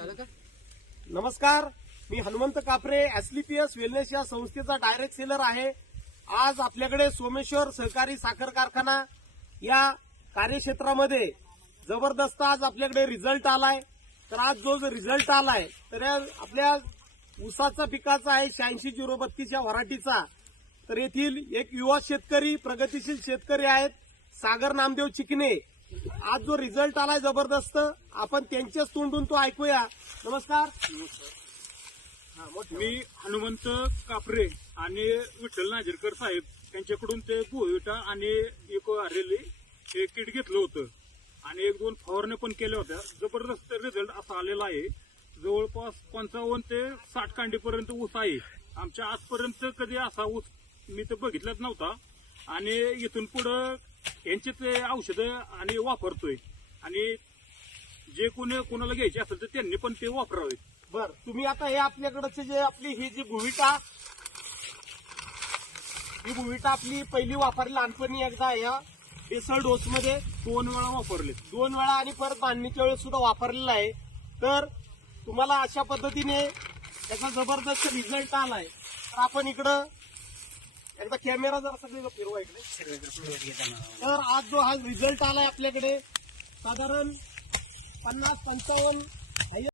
नमस्कार, मी हनुमंत कापरे, एसलीपीएस वेलनेस या संस्थेचा डायरेक्ट सेलर आहे. आज आपल्याकडे सोमेश्वर सहकारी साखर कारखाना या कार्यक्षेत्रामध्ये जबरदस्त आज आपल्याकडे रिझल्ट आलाय. तर आज जो रिझल्ट आलाय तर आपल्या ऊसाचा पिकाचा आहे 86-032 या व्हरायटीचा. तर येथील एक युवा शेतकरी, प्रगतिशील शेतकरी आहेत सागर नामदेव चिकणे. आज जो रिझल्ट आलाय जबरदस्त, आपण त्यांच्याच तोंडून तो ऐकूया. नमस्कार. मी हनुमंत कापरे आणि विठ्ठल नाझिरकर साहेब त्यांच्याकडून ते भुईविटा आणि इको आलेली हे किट घेतलं होतं आणि 1-2 फवारण्या पण केल्या होत्या. जबरदस्त रिझल्ट असा आलेला आहे. जवळपास 55 ते 60 कांडीपर्यंत ऊस आहे. आमच्या आजपर्यंत कधी असा ऊस मी तर बघितलाच नव्हता. आणि इथून पुढं यांचे ते औषधं आणि वापरतोय आणि जे कोणाला घ्यायचे असेल तर त्यांनी पण ते वापरावे. बर, तुम्ही आता हे आपल्याकडचे जे आपली ही जी भुईविटा आपली पहिली वापरली लहानपणी एकदा या बेसल डोस मध्ये 2 वेळा वापरले. 2 वेळा आणि परत बांधणीच्या वेळेस सुद्धा वापरलेला आहे. तर तुम्हाला अशा पद्धतीने त्याचा जबरदस्त रिझल्ट आलाय. तर आपण इकडं एकदा कॅमेरा जरा सगळीकडे फिरवा इकडे. तर आज जो हा रिझल्ट आलाय आपल्याकडे साधारण 50-55